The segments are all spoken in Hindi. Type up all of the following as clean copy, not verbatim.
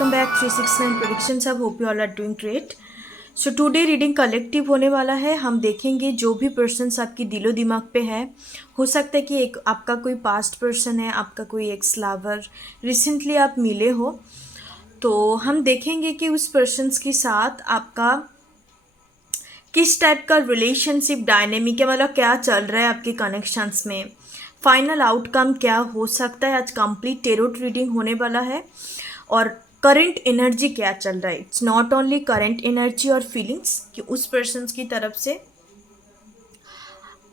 welcome back 369 predictions of hope you all are doing great. So today reading collective होने वाला है. हम देखेंगे जो भी पर्सन्स आपकी दिलो दिमाग पे है. हो सकता है कि एक आपका कोई पास्ट पर्सन है, आपका कोई एक्स लवर, रिसेंटली आप मिले हो. तो हम देखेंगे कि उस पर्सन्स के साथ आपका किस टाइप का रिलेशनशिप डायनेमिक है, मतलब क्या चल रहा है आपके कनेक्शंस में, फाइनल आउटकम क्या हो सकता है. आज कंप्लीट टेरोट रीडिंग होने वाला है और करंट एनर्जी क्या चल रहा है. It's not only current energy और फीलिंग्स कि उस पर्सन की तरफ से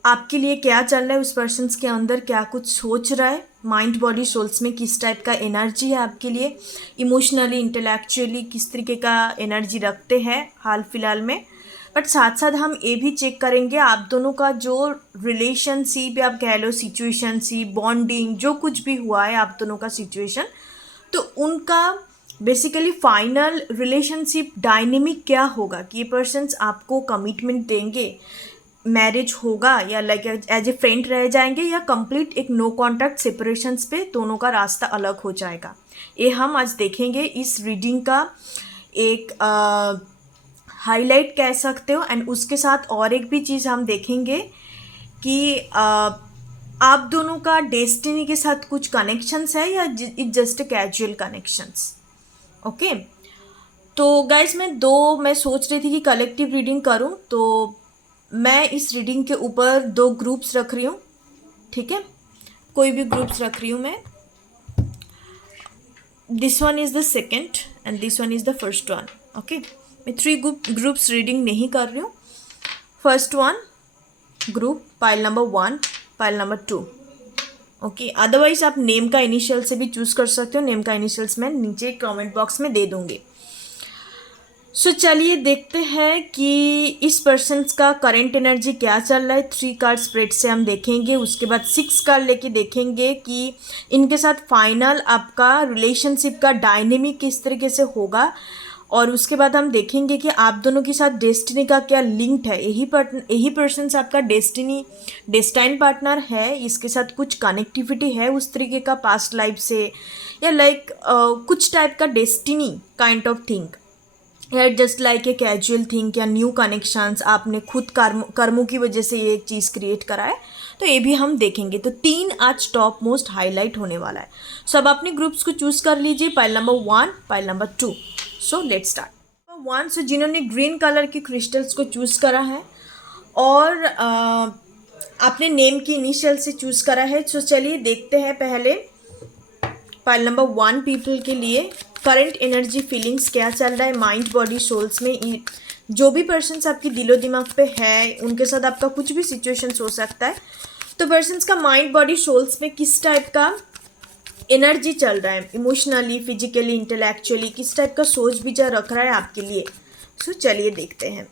आपके लिए क्या चल रहा है, उस पर्सन के अंदर क्या कुछ सोच रहा है, माइंड बॉडी सोल्स में किस टाइप का एनर्जी है आपके लिए, इमोशनली इंटेलेक्चुअली किस तरीके का एनर्जी रखते हैं हाल फिलहाल में. बट साथ साथ हम ये भी चेक करेंगे आप दोनों का जो रिलेशनशिप, आप कह लो सिचुएशनशिप, बॉन्डिंग, जो कुछ भी हुआ है आप दोनों का सिचुएशन, तो उनका बेसिकली फाइनल रिलेशनशिप डायनेमिक क्या होगा कि ये पर्सन्स आपको कमिटमेंट देंगे, मैरिज होगा, या लाइक एज ए फ्रेंड रह जाएंगे, या कंप्लीट एक नो कॉन्टैक्ट सेपरेशंस पे दोनों का रास्ता अलग हो जाएगा. ये हम आज देखेंगे. इस रीडिंग का एक हाईलाइट कह सकते हो. एंड उसके साथ और एक भी चीज़ हम देखेंगे कि आप दोनों का डेस्टिनी के साथ कुछ कनेक्शंस है या it just casual connections. Okay. तो गाइज मैं सोच रही थी कि कलेक्टिव रीडिंग करूं, तो मैं इस रीडिंग के ऊपर 2 ग्रुप्स रख रही हूँ. ठीक है, कोई भी ग्रुप्स रख रही हूँ मैं. This one is the second and this one is the first one. Okay, मैं 3 ग्रुप्स रीडिंग नहीं कर रही हूँ. First one group pile number 1, pile number 2. Okay, otherwise आप नेम का इनिशियल से भी चूज़ कर सकते हो. नेम का इनिशियल्स मैं नीचे कमेंट बॉक्स में दे दूँगी. सो चलिए देखते हैं कि इस पर्सन का करंट एनर्जी क्या चल रहा है. 3 कार्ड स्प्रेड से हम देखेंगे, उसके बाद 6 कार्ड लेके देखेंगे कि इनके साथ फाइनल आपका रिलेशनशिप का डायनेमिक किस तरीके से होगा. और उसके बाद हम देखेंगे कि आप दोनों के साथ डेस्टिनी का क्या लिंक्ड है. यही पर्सन आपका डेस्टाइन पार्टनर है, इसके साथ कुछ कनेक्टिविटी है उस तरीके का पास्ट लाइफ से, या लाइक कुछ टाइप का डेस्टिनी काइंड ऑफ थिंग, या just like a casual thing, या न्यू कनेक्शंस आपने खुद कर्मों की वजह से ये एक चीज़ क्रिएट करा है. तो ये भी हम देखेंगे. तो 3 आज टॉप मोस्ट हाईलाइट होने वाला है. सो अब अपने ग्रुप्स को चूज़ कर लीजिए. Pile number 1, pile number 2. So let's start. 1, सो जिन्होंने ग्रीन कलर की क्रिस्टल्स को चूज़ करा है और अपने नेम की इनिशियल से चूज़ करा है. सो चलिए देखते हैं पहले पाइल नंबर 1 पीपल के लिए करंट एनर्जी फीलिंग्स क्या चल रहा है माइंड बॉडी सोल्स में. जो भी पर्सन्स आपकी दिलो दिमाग पे है उनके साथ आपका कुछ भी सिचुएशंस हो सकता है. तो पर्सन्स का माइंड बॉडी सोल्स में किस टाइप का एनर्जी चल रहा है, इमोशनली, फिजिकली, इंटेलेक्चुअली किस टाइप का सोच विचार रख रहा है आपके लिए. सो चलिए देखते हैं.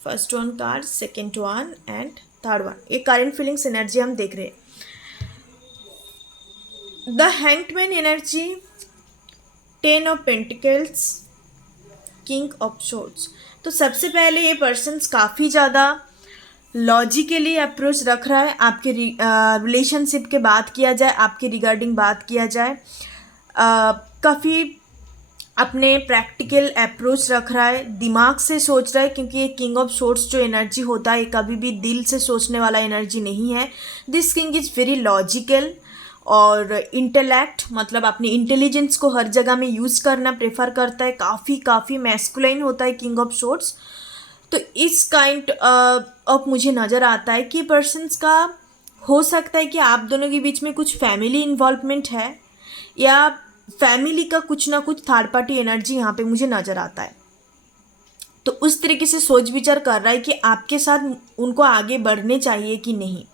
First one card, second one and third one. ये करंट फीलिंग्स एनर्जी हम देख रहे हैं. The hanged energy, 10 of pentacles, king of swords. तो सबसे पहले ये पर्सन्स काफ़ी ज़्यादा लॉजिकली अप्रोच रख रहा है आपके रिलेशनशिप के बात किया जाए, आपके रिगार्डिंग बात किया जाए. काफ़ी अपने प्रैक्टिकल अप्रोच रख रहा है, दिमाग से सोच रहा है, क्योंकि ये किंग ऑफ सोर्ड्स जो एनर्जी होता है कभी भी दिल से सोचने वाला एनर्जी नहीं है. This king is very logical और इंटेलेक्ट, मतलब अपनी इंटेलिजेंस को हर जगह में यूज़ करना प्रेफर करता है. काफ़ी मैस्कुलाइन होता है किंग ऑफ सोर्ड्स. तो इस काइंड ऑफ मुझे नज़र आता है कि पर्सन्स का हो सकता है कि आप दोनों के बीच में कुछ फैमिली इन्वॉल्वमेंट है, या फैमिली का कुछ ना कुछ थर्ड पार्टी एनर्जी यहाँ पे मुझे नज़र आता है. तो उस तरीके से सोच विचार कर रहा है कि आपके साथ उनको आगे बढ़ने चाहिए कि नहीं.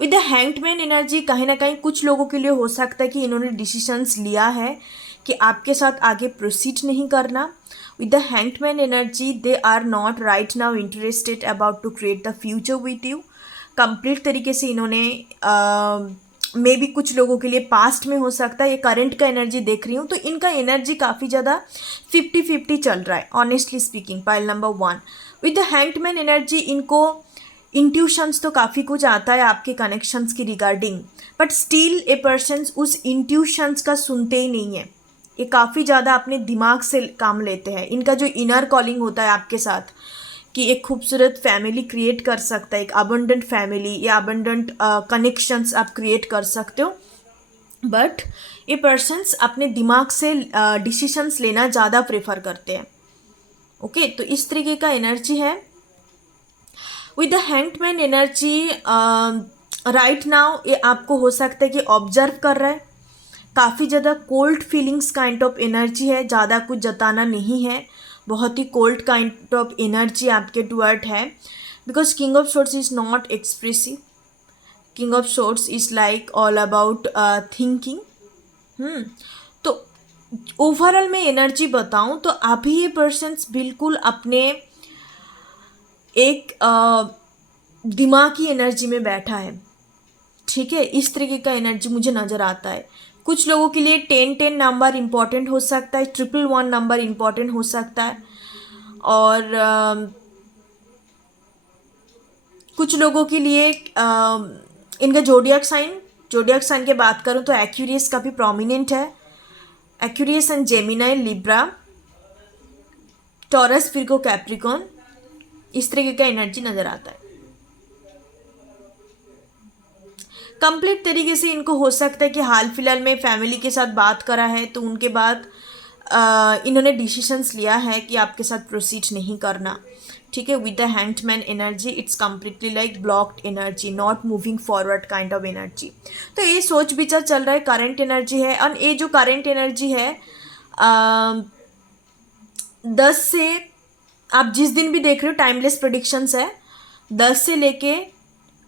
With the hanged man energy कहीं ना कहीं कुछ लोगों के लिए हो सकता है कि इन्होंने डिसीजंस लिया है कि आपके साथ आगे प्रोसीड नहीं करना. With the hanged man energy they are not right now interested about to create the future with you. Complete तरीके से इन्होंने मे बी कुछ लोगों के लिए पास्ट में हो सकता है, ये करंट का एनर्जी देख रही हूँ. तो इनका एनर्जी काफ़ी ज़्यादा 50-50 चल रहा है honestly speaking. Pile number 1 with the hanged man energy, इनको इंट्यूशंस तो काफ़ी कुछ आता है आपके कनेक्शंस की regarding, but still a person उस इंट्यूशंस का सुनते ही नहीं है. ये काफ़ी ज़्यादा अपने दिमाग से काम लेते हैं। इनका जो इनर कॉलिंग होता है आपके साथ कि एक खूबसूरत फैमिली क्रिएट कर सकता है, एक अबंडेंट फैमिली या अबंडेंट कनेक्शंस आप क्रिएट कर सकते हो, बट ये पर्सन्स अपने दिमाग से डिसीशंस लेना ज़्यादा प्रेफर करते हैं। ओके, तो इस तरीके का एनर्जी है। With the handman energy right now ये आपको हो सकता है कि ऑब्जर्व कर रहा है, काफ़ी ज़्यादा cold feelings kind of energy है, ज़्यादा कुछ जताना नहीं है, बहुत ही कोल्ड काइंड ऑफ एनर्जी आपके टुवर्ड है, because king of swords is not expressive. King of swords is like all about thinking. तो ओवरऑल मैं एनर्जी बताऊं तो अभी ये पर्सन्स बिल्कुल अपने एक दिमागी एनर्जी में बैठा है। ठीक है, इस तरीके का एनर्जी मुझे नज़र आता है। कुछ लोगों के लिए 10-10 नंबर इम्पॉर्टेंट हो सकता है, 111 नंबर इम्पॉर्टेंट हो सकता है, और कुछ लोगों के लिए इनका जोडियक साइन की बात करूं तो एक्यूरियस काफ़ी प्रोमिनेंट है। Aquarius and Gemini, Libra, taurus, Virgo, Capricorn, इस तरीके का एनर्जी नज़र आता है। कंप्लीट तरीके से इनको हो सकता है कि हाल फिलहाल में फैमिली के साथ बात करा है तो उनके बाद इन्होंने डिसीशंस लिया है कि आपके साथ प्रोसीड नहीं करना। ठीक है, with the handman energy it's completely like blocked energy, not moving forward kind of energy. तो ये सोच विचार चल रहा है, करंट एनर्जी है। और ये जो करंट एनर्जी है 10 से, आप जिस दिन भी देख रहे हो टाइमलेस प्रेडिक्शंस है, 10 से लेके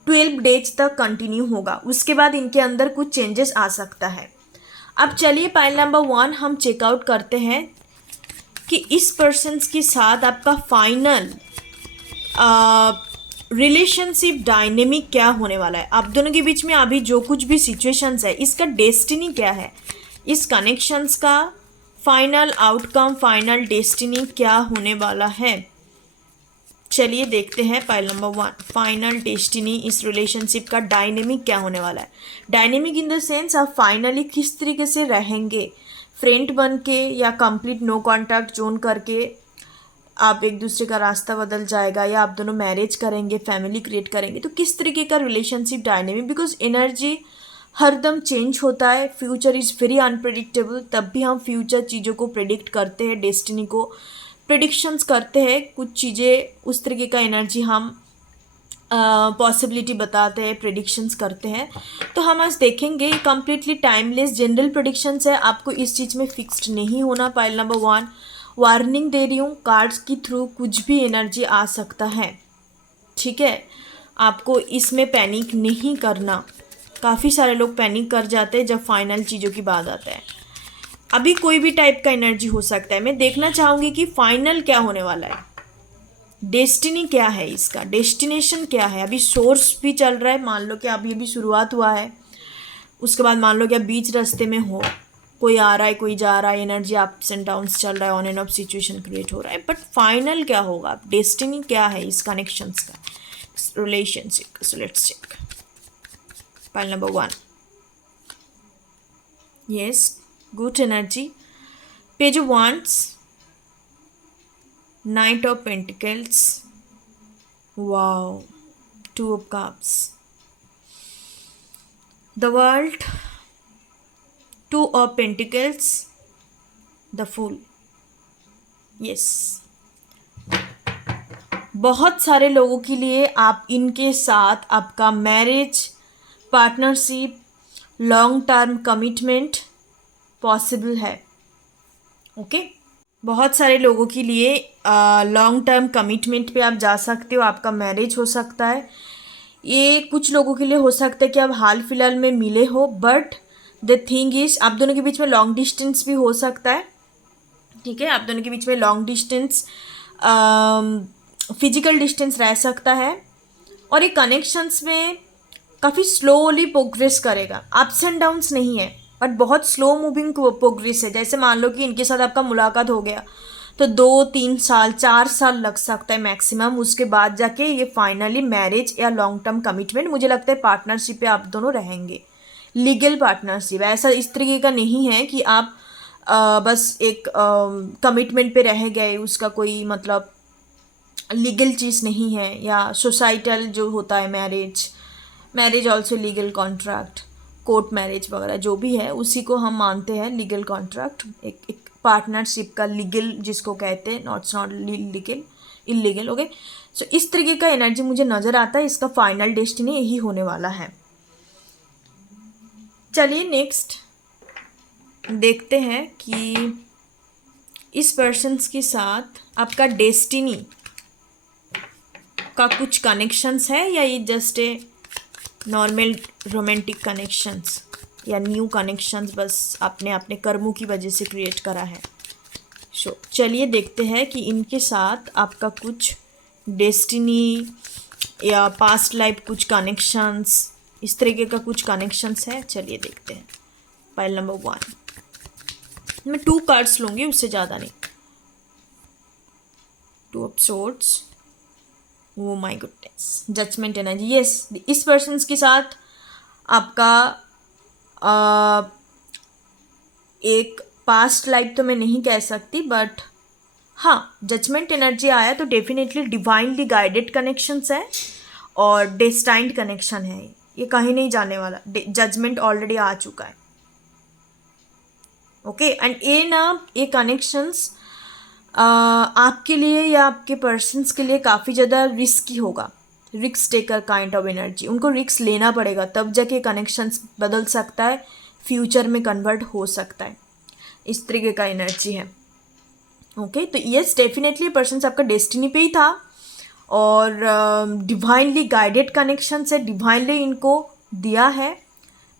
12 डेज तक कंटिन्यू होगा, उसके बाद इनके अंदर कुछ चेंजेस आ सकता है। अब चलिए पाइल नंबर 1 हम चेकआउट करते हैं कि इस पर्सन्स के साथ आपका फाइनल रिलेशनशिप डायनेमिक क्या होने वाला है। आप दोनों के बीच में अभी जो कुछ भी सिचुएशंस है, इसका डेस्टिनी क्या है, इस कनेक्शंस का फाइनल आउटकम, फाइनल डेस्टिनी क्या होने वाला है। चलिए देखते हैं पाइल नंबर 1, फाइनल डेस्टिनी, इस रिलेशनशिप का डायनेमिक क्या होने वाला है। डायनेमिक इन द सेंस आप फाइनली किस तरीके से रहेंगे, फ्रेंड बन के या कंप्लीट नो कॉन्टैक्ट जोन करके आप एक दूसरे का रास्ता बदल जाएगा, या आप दोनों मैरिज करेंगे, फैमिली क्रिएट करेंगे, तो किस तरीके का रिलेशनशिप डायनेमिक, बिकॉज एनर्जी हरदम चेंज होता है, फ्यूचर इज़ वेरी अनप्रेडिक्टेबल। तब भी हम फ्यूचर चीज़ों को प्रेडिक्ट करते हैं, डेस्टिनी को प्रेडिक्शंस करते हैं, कुछ चीज़ें उस तरीके का एनर्जी हम पॉसिबिलिटी बताते हैं, प्रेडिक्शंस करते हैं। तो हम आज देखेंगे कम्प्लीटली टाइमलेस जनरल प्रेडिक्शंस है, आपको इस चीज़ में फिक्स्ड नहीं होना। पाइल नंबर 1 वार्निंग दे रही हूँ, कार्ड्स के थ्रू कुछ भी एनर्जी आ सकता है। ठीक है, आपको इसमें पैनिक नहीं करना। काफ़ी सारे लोग पैनिक कर जाते हैं जब फाइनल चीज़ों की बात आता है। अभी कोई भी टाइप का एनर्जी हो सकता है। मैं देखना चाहूँगी कि फाइनल क्या होने वाला है, डेस्टिनी क्या है, इसका डेस्टिनेशन क्या है। अभी सोर्स भी चल रहा है, मान लो कि अभी शुरुआत हुआ है, उसके बाद मान लो कि आप बीच रास्ते में हो, कोई आ रहा है कोई जा रहा है, एनर्जी अप्स एंड डाउन्स चल रहा है, on end of situation create हो रहा है, बट फाइनल क्या होगा, डेस्टिनी क्या है इस कनेक्शंस का, relationship. So let's check pile number 1। Yes, good energy, page of wands, knight of pentacles, wow, 2 of cups, the world, 2 of pentacles, the fool. Yes, बहुत सारे लोगों के लिए आप इनके साथ आपका marriage, partnership, long term commitment possible है। ओके, बहुत सारे लोगों के लिए लॉन्ग टर्म कमिटमेंट पे आप जा सकते हो, आपका मैरिज हो सकता है। ये कुछ लोगों के लिए हो सकता है कि आप हाल फिलहाल में मिले हो, बट द थिंग इज आप दोनों के बीच में लॉन्ग डिस्टेंस भी हो सकता है। ठीक है, आप दोनों के बीच में लॉन्ग डिस्टेंस, फिजिकल डिस्टेंस रह सकता है, और ये कनेक्शंस में काफ़ी स्लोली प्रोग्रेस करेगा, अप्स एंड डाउन्स नहीं है, बट बहुत स्लो मूविंग प्रोग्रेस है। जैसे मान लो कि इनके साथ आपका मुलाकात हो गया तो 2-3 साल 4 साल लग सकता है मैक्सिमम, उसके बाद जाके ये फाइनली मैरिज या लॉन्ग टर्म कमिटमेंट, मुझे लगता है पार्टनरशिप पे आप दोनों रहेंगे, लीगल पार्टनरशिप। ऐसा इस तरीके का नहीं है कि आप बस एक कमिटमेंट पे रह गए, उसका कोई मतलब लीगल चीज़ नहीं है, या सोसाइटल जो होता है marriage also legal contract, court marriage वगैरह जो भी है उसी को हम मानते हैं लीगल कॉन्ट्रैक्ट, एक पार्टनरशिप का लीगल जिसको कहते हैं, नॉट लीगल, इलीगल। ओके, सो इस तरीके का एनर्जी मुझे नज़र आता है, इसका फाइनल डेस्टिनी यही होने वाला है। चलिए नेक्स्ट देखते हैं कि इस पर्सन्स के साथ आपका डेस्टिनी का कुछ कनेक्शंस है, या ये just a normal romantic connections या न्यू कनेक्शंस बस आपने अपने कर्मों की वजह से क्रिएट करा है। सो चलिए देखते हैं कि इनके साथ आपका कुछ डेस्टिनी या पास्ट लाइफ कुछ कनेक्शंस, इस तरीके का कुछ कनेक्शंस है। चलिए देखते हैं। पाइल नंबर 1 मैं 2 कार्ड्स लूँगी, उससे ज़्यादा नहीं। 2 of swords, oh my goodness, judgement energy. Yes, इस पर्सन के साथ आपका एक पास्ट लाइफ तो मैं नहीं कह सकती, बट हाँ जजमेंट एनर्जी आया तो डेफिनेटली डिवाइनली गाइडेड कनेक्शंस है और डेस्टाइंड कनेक्शन है, ये कहीं नहीं जाने वाला। जजमेंट ऑलरेडी आ चुका है। ओके, एंड ये कनेक्शंस आपके लिए या आपके पर्सन्स के लिए काफ़ी ज़्यादा रिस्की होगा, risk taker kind of energy. उनको रिस्क लेना पड़ेगा, तब जाके कनेक्शंस बदल सकता है, फ्यूचर में कन्वर्ट हो सकता है, इस तरीके का एनर्जी है। ओके, तो यस डेफिनेटली पर्सन्स आपका डेस्टिनी पे ही था और डिवाइनली गाइडेड कनेक्शन से डिवाइनली इनको दिया है,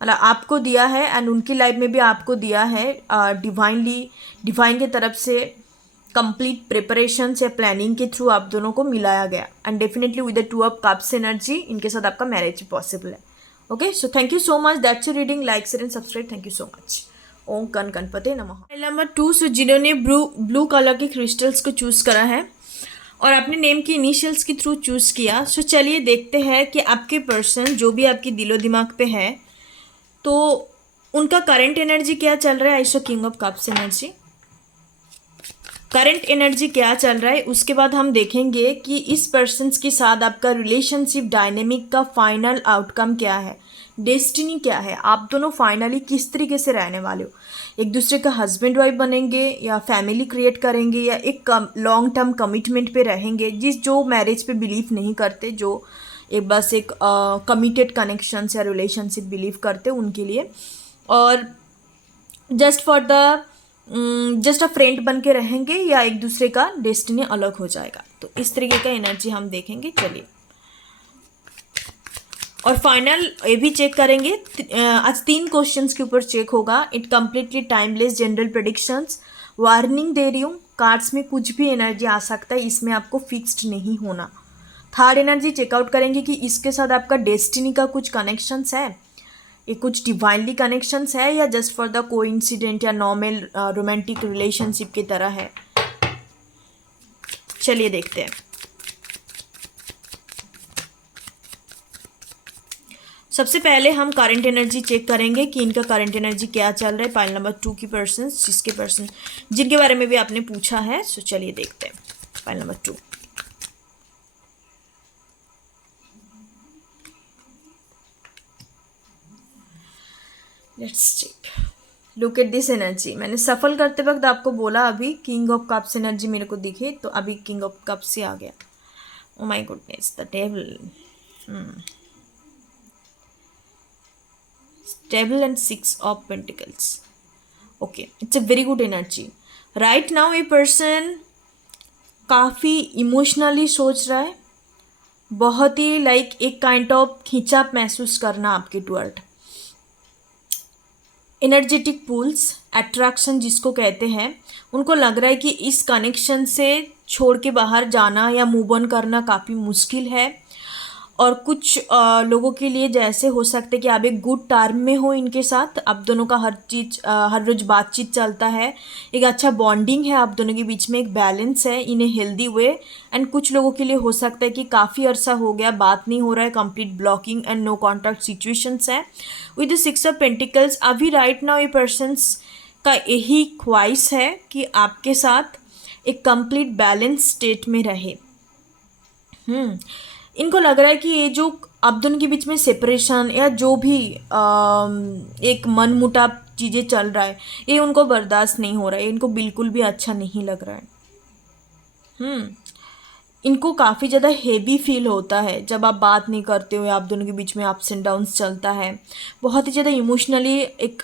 मतलब आपको दिया है एंड उनकी लाइफ में भी आपको दिया है डिवाइन की तरफ से कंप्लीट प्रिपरेशन या प्लानिंग के थ्रू आप दोनों को मिलाया गया। And definitely with the 2 of cups energy इनके साथ आपका मैरिज पॉसिबल है। Okay, so thank you so much, that's your reading. Like share and subscribe. Thank you so much. ओम गणपते नमः। नंबर 2, सो जिन्होंने ब्लू कलर के क्रिस्टल्स को चूज़ करा है और अपने नेम की इनिशियल्स के थ्रू चूज़ किया, सो चलिए देखते हैं कि आपके पर्सन जो भी आपकी दिलो दिमाग पे है तो उनका करंट एनर्जी क्या चल रहा है। I show king of cups energy, current energy क्या चल रहा है। उसके बाद हम देखेंगे कि इस पर्सन के साथ आपका रिलेशनशिप डायनेमिक का फाइनल आउटकम क्या है, डेस्टिनी क्या है, आप दोनों फाइनली किस तरीके से रहने वाले हो, एक दूसरे का हस्बैंड वाइफ बनेंगे या फैमिली क्रिएट करेंगे या एक लॉन्ग टर्म कमिटमेंट पे रहेंगे। जो मैरिज पे बिलीव नहीं करते, जो एक बस एक कमिटेड कनेक्शन या रिलेशनशिप बिलीव करते उनके लिए, और जस्ट अ फ्रेंड बन के रहेंगे या एक दूसरे का डेस्टिनी अलग हो जाएगा। तो इस तरीके का एनर्जी हम देखेंगे। चलिए, और फाइनल ये भी चेक करेंगे। आज 3 क्वेश्चंस के ऊपर चेक होगा। It completely timeless general predictions. Warning दे रही हूँ, कार्ड्स में कुछ भी एनर्जी आ सकता है, इसमें आपको फिक्स्ड नहीं होना। थर्ड एनर्जी चेकआउट करेंगे कि इसके साथ आपका डेस्टिनी का कुछ कनेक्शंस है, ये कुछ डिवाइनली कनेक्शंस है या जस्ट फॉर द कोइंसिडेंट या नॉर्मल रोमांटिक रिलेशनशिप की तरह है। चलिए देखते हैं। सबसे पहले हम करंट एनर्जी चेक करेंगे कि इनका करंट एनर्जी क्या चल रहा है। पाइल नंबर 2 की पर्सन जिनके बारे में भी आपने पूछा है। सो चलिए देखते हैं। Pile number 2, let's check, look at this energy. मैंने सफल करते वक्त आपको बोला अभी किंग ऑफ कप्स एनर्जी मेरे को दिखे, तो अभी किंग ऑफ कप्स से आ गया। ओ my goodness, the devil, Devil and 6 of Pentacles. Okay, it's a very good energy. Right now a person काफ़ी इमोशनली सोच रहा है, बहुत ही लाइक एक काइंड ऑफ खिंचाव महसूस करना आपके टुवर्ड। एनर्जेटिक पुल्स, अट्रैक्शन जिसको कहते हैं, उनको लग रहा है कि इस कनेक्शन से छोड़ के बाहर जाना या मूव ऑन करना काफ़ी मुश्किल है। और कुछ लोगों के लिए जैसे हो सकता है कि आप एक गुड टर्म में हो इनके साथ, आप दोनों का हर रोज़ बातचीत चलता है, एक अच्छा बॉन्डिंग है आप दोनों के बीच में, एक बैलेंस है इन ए हेल्दी वे। एंड कुछ लोगों के लिए हो सकता है कि काफ़ी अरसा हो गया बात नहीं हो रहा है, complete blocking and no contact situations है। विद द 6 ऑफ पेंटिकल्स, अभी राइट नाउ ये पर्सन्स का यही ख्वाहिश है कि आपके साथ एक कंप्लीट बैलेंस स्टेट में रहे। इनको लग रहा है कि ये जो आप दोनों के बीच में सेपरेशन या जो भी एक मन मुटाव चीज़ें चल रहा है, ये उनको बर्दाश्त नहीं हो रहा है, इनको बिल्कुल भी अच्छा नहीं लग रहा है। इनको काफ़ी ज़्यादा हेवी फील होता है जब आप बात नहीं करते हो, आप दोनों के बीच में अप्स एंड डाउन्स चलता है। बहुत ही ज़्यादा इमोशनली एक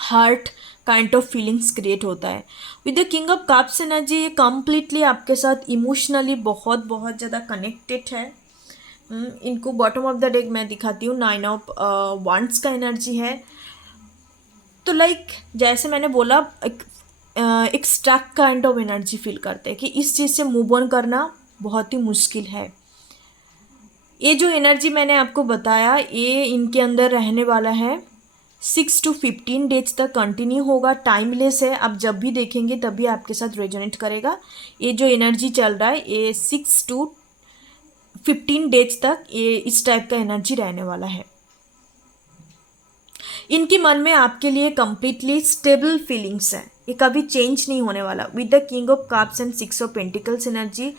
heart kind of feelings create होता है। With the king of cups energy ये कम्प्लीटली आपके साथ इमोशनली बहुत बहुत ज़्यादा कनेक्टेड है। इनको बॉटम ऑफ द डेक मैं दिखाती हूँ, 9 ऑफ वांड्स का एनर्जी है। तो लाइक जैसे मैंने बोला, एक stuck kind of energy feel करते हैं कि इस चीज़ से मूव ऑन करना बहुत ही मुश्किल है। ये जो एनर्जी मैंने आपको बताया, ये इनके अंदर रहने वाला है 6 to 15 डेज तक कंटिन्यू होगा। टाइमलेस है, आप जब भी देखेंगे तभी आपके साथ रेजोनेट करेगा। ये जो एनर्जी चल रहा है ये 6 to 15 डेज तक ये इस टाइप का एनर्जी रहने वाला है। इनके मन में आपके लिए कंप्लीटली स्टेबल फीलिंग्स है, ये कभी चेंज नहीं होने वाला। With the king of cups and 6 of pentacles energy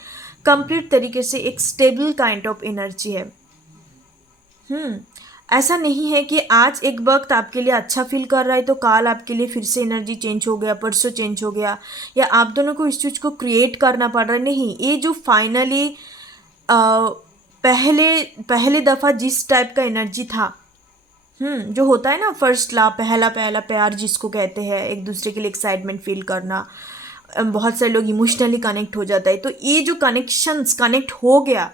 complete तरीके से एक स्टेबल काइंड ऑफ एनर्जी है। ऐसा नहीं है कि आज एक वक्त आपके लिए अच्छा फील कर रहा है तो काल आपके लिए फिर से एनर्जी चेंज हो गया, परसों चेंज हो गया, या आप दोनों को इस चीज़ को क्रिएट करना पड़ रहा है। नहीं, ये जो फाइनली पहले दफ़ा जिस टाइप का एनर्जी था, जो होता है ना फर्स्ट लव, पहला प्यार जिसको कहते हैं, एक दूसरे के लिए एक्साइटमेंट फील करना, बहुत सारे लोग इमोशनली कनेक्ट हो जाता है। तो ये जो कनेक्ट हो गया,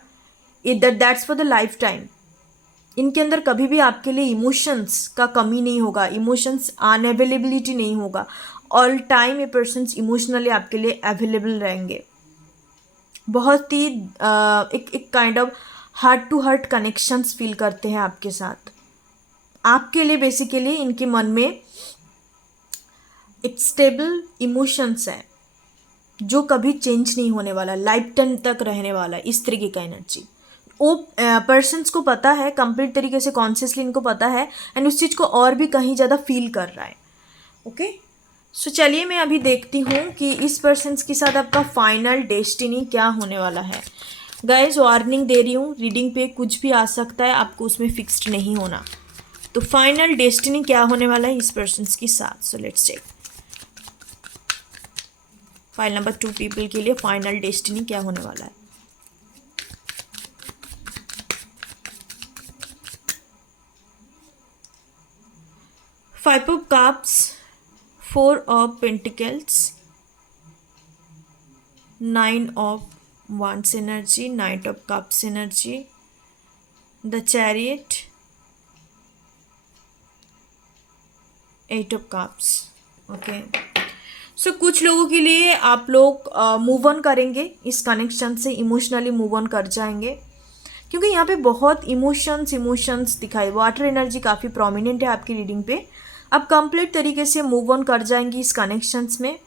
that's for the life time. इनके अंदर कभी भी आपके लिए इमोशंस का कमी नहीं होगा, इमोशंस अनअवेलेबिलिटी नहीं होगा। ऑल टाइम ये पर्सन्स इमोशनली आपके लिए अवेलेबल रहेंगे। बहुत ही एक kind of heart to heart connections feel करते हैं आपके साथ। आपके लिए बेसिकली इनके मन में एक स्टेबल इमोशंस है जो कभी चेंज नहीं होने वाला, लाइफ टाइम तक रहने वाला, इस तरीके का एनर्जी। वो पर्सन्स को पता है, कंप्लीट तरीके से कॉन्शियसली इनको पता है, एंड उस चीज़ को और भी कहीं ज़्यादा फील कर रहा है। ओके, सो चलिए मैं अभी देखती हूँ कि इस पर्सन्स के साथ आपका फाइनल डेस्टिनी क्या होने वाला है। गाइज वार्निंग दे रही हूँ, रीडिंग पे कुछ भी आ सकता है, आपको उसमें फिक्स्ड नहीं होना। तो फाइनल डेस्टिनी क्या होने वाला है इस पर्सन्स के साथ। So let's check file number 2 people के लिए फाइनल डेस्टिनी क्या होने वाला है। Five of cups, 4 of pentacles, 9 of wands energy, 9 of cups energy, the chariot, 8 of cups. Okay, so कुछ लोगों के लिए आप लोग मूव ऑन करेंगे इस कनेक्शन से, इमोशनली मूव ऑन कर जाएंगे, क्योंकि यहाँ पे बहुत इमोशंस दिखाई, वाटर एनर्जी काफ़ी प्रोमिनेंट है आपकी रीडिंग पे। आप कंप्लीट तरीके से मूव ऑन कर जाएंगी इस कनेक्शंस में।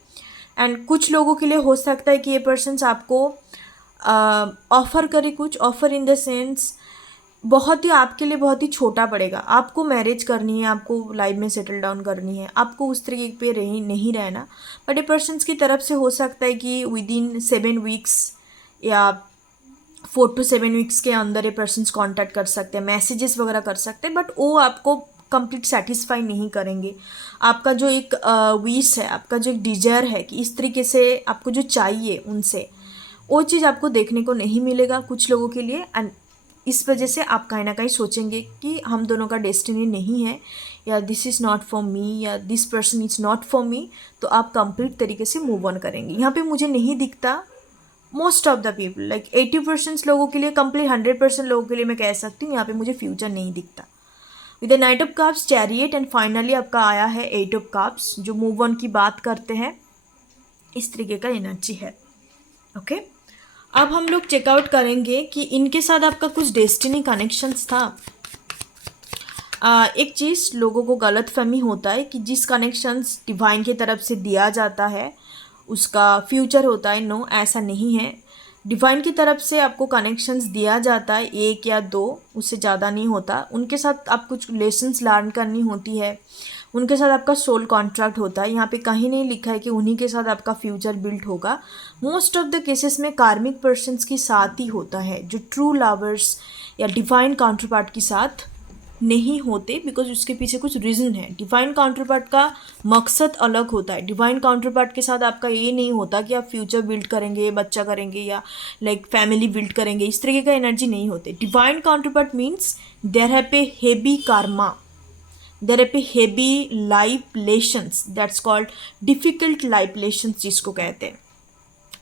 एंड कुछ लोगों के लिए हो सकता है कि ये पर्सन्स आपको ऑफ़र करे, कुछ ऑफ़र इन द सेंस बहुत ही आपके लिए बहुत ही छोटा पड़ेगा। आपको मैरिज करनी है, आपको लाइफ में सेटल डाउन करनी है, आपको उस तरीके पे नहीं रहना, बट ये पर्सन्स की तरफ से हो सकता है कि विद इन 7 वीक्स या 4 to 7 वीक्स के अंदर ये पर्सन्स कांटेक्ट कर सकते हैं, मैसेजेस वगैरह कर सकते हैं, बट वो आपको कंप्लीट सेटिस्फाई नहीं करेंगे। आपका जो एक विश है, आपका जो एक डिजायर है कि इस तरीके से आपको जो चाहिए उनसे, वो चीज़ आपको देखने को नहीं मिलेगा कुछ लोगों के लिए। एंड इस वजह से आप कहीं ना कहीं सोचेंगे कि हम दोनों का डेस्टिनी नहीं है, या this is not for me, या this person is not for me. तो आप कंप्लीट तरीके से मूव ऑन करेंगे। यहाँ पे मुझे नहीं दिखता most of the people, like 80% लोगों के लिए, कंप्लीट 100% लोगों के लिए मैं कह सकती हूँ यहाँ पे मुझे फ्यूचर नहीं दिखता। With the night of cups, chariot, and finally आपका आया है 8 ऑफ कप्स, जो मूव ऑन की बात करते हैं, इस तरीके का एनर्जी है। ओके, अब हम लोग चेकआउट करेंगे कि इनके साथ आपका कुछ डेस्टिनी कनेक्शंस था। एक चीज़ लोगों को गलत फहमी होता है कि जिस कनेक्शंस डिवाइन की तरफ से दिया जाता है उसका फ्यूचर होता है। नो, ऐसा नहीं है। डिवाइन की तरफ से आपको कनेक्शंस दिया जाता है 1 या 2, उससे ज़्यादा नहीं होता। उनके साथ आप कुछ लेसन्स लर्न करनी होती है, उनके साथ आपका सोल कॉन्ट्रैक्ट होता है। यहाँ पे कहीं नहीं लिखा है कि उन्हीं के साथ आपका फ्यूचर बिल्ड होगा। मोस्ट ऑफ द केसेस में कार्मिक पर्सन्स के साथ ही होता है, जो ट्रू लवर्स या डिवाइन काउंटर पार्ट के साथ नहीं होते, बिकॉज उसके पीछे कुछ रीज़न है। डिवाइन काउंटर पार्ट का मकसद अलग होता है। डिवाइन काउंटर पार्ट के साथ आपका ये नहीं होता कि आप फ्यूचर बिल्ड करेंगे, बच्चा करेंगे या लाइक फैमिली बिल्ड करेंगे, इस तरीके का एनर्जी नहीं होते। Divine counter part means there have a heavy karma, there have a heavy life lessons, that's called difficult life lessons जिसको कहते हैं।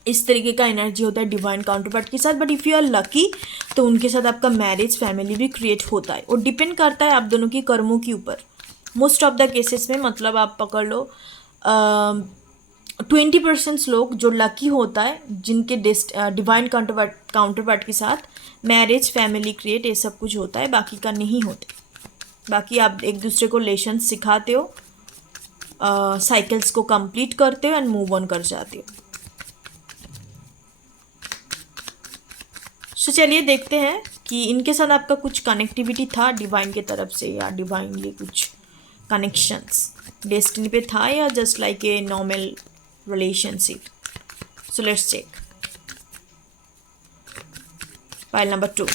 इस तरीके का एनर्जी होता है डिवाइन काउंटर पार्ट के साथ। But if you are lucky तो उनके साथ आपका मैरिज फैमिली भी क्रिएट होता है। और डिपेंड करता है आप दोनों की कर्मों के ऊपर। मोस्ट ऑफ द केसेस में मतलब आप पकड़ लो 20% लोग जो लकी होता है, जिनके डिवाइन काउंटर पार्ट के साथ मैरिज फैमिली क्रिएट ये सब कुछ होता है, बाकी का नहीं होते। बाकी आप एक दूसरे को लेसन सिखाते हो, साइकिल्स को कंप्लीट करते हो एंड मूव ऑन कर जाते हो। तो चलिए देखते हैं कि इनके साथ आपका कुछ कनेक्टिविटी था डिवाइन की तरफ से, या डिवाइनली कुछ कनेक्शंस डेस्टिनी पे था, या just like a normal relationship. So let's check pile number 2।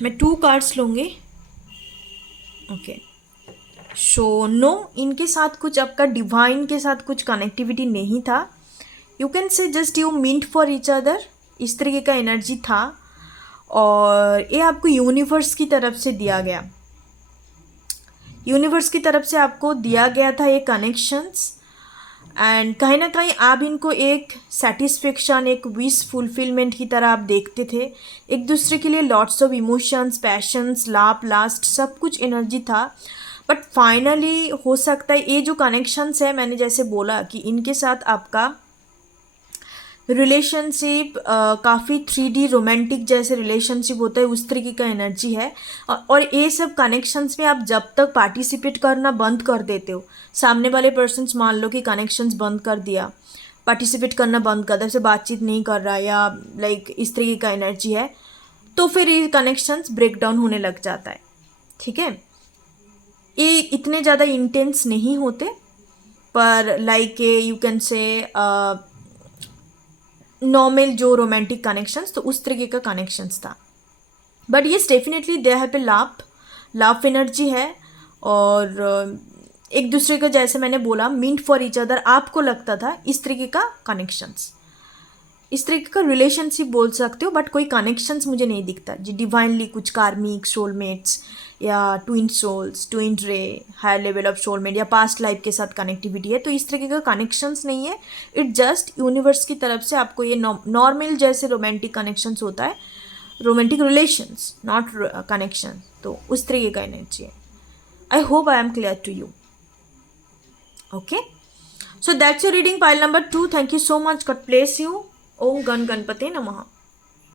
मैं 2 कार्ड्स लूँगी। ओके, सो नो, इनके साथ कुछ आपका डिवाइन के साथ कुछ कनेक्टिविटी नहीं था। You can say just you meant for each other, इस तरीके का एनर्जी था। और ये आपको यूनिवर्स की तरफ से दिया गया, यूनिवर्स की तरफ से आपको दिया गया था ये कनेक्शंस। एंड कहीं ना कहीं आप इनको एक सेटिस्फेक्शन, एक विश फुलफिलमेंट की तरह आप देखते थे। एक दूसरे के लिए लॉट्स ऑफ इमोशंस, पैशंस, लाभ, लास्ट सब कुछ एनर्जी था। बट फाइनली हो सकता है ये जो कनेक्शंस है, मैंने जैसे बोला कि इनके साथ आपका रिलेशनशिप काफ़ी 3D रोमांटिक जैसे रिलेशनशिप होता है, उस तरीके का एनर्जी है। और ये सब कनेक्शंस में आप जब तक पार्टिसिपेट करना बंद कर देते हो, सामने वाले पर्सन्स मान लो कि कनेक्शंस बंद कर दिया, पार्टिसिपेट करना बंद कर दिया, उससे बातचीत नहीं कर रहा, या लाइक इस तरीके का एनर्जी है, तो फिर ये कनेक्शंस ब्रेक डाउन होने लग जाता है। ठीक है, ये इतने ज़्यादा इंटेंस नहीं होते, पर लाइक यू कैन से नॉर्मल जो रोमांटिक कनेक्शंस, तो उस तरीके का कनेक्शंस था। But yes definitely they have a लाभ एनर्जी है। और एक दूसरे का, जैसे मैंने बोला, मींट फॉर ईच अदर आपको लगता था, इस तरीके का कनेक्शंस, इस तरीके का रिलेशनशिप बोल सकते हो। बट कोई कनेक्शंस मुझे नहीं दिखता जी डिवाइनली कुछ कार्मिक सोलमेट्स या ट्विन सोल्स, ट्विन रे, हायर लेवल ऑफ सोलमेट या पास्ट लाइफ के साथ कनेक्टिविटी है, तो इस तरीके का कनेक्शंस नहीं है। इट जस्ट यूनिवर्स की तरफ से आपको ये नॉर्मल जैसे रोमांटिक कनेक्शंस होता है, रोमांटिक रिलेशंस, नॉट कनेक्शन, तो उस तरीके का एनर्जी है। I hope I am clear to you. Okay, so that's your reading pile number 2। Thank you so much, God bless you. ओम गण गणपते नमः।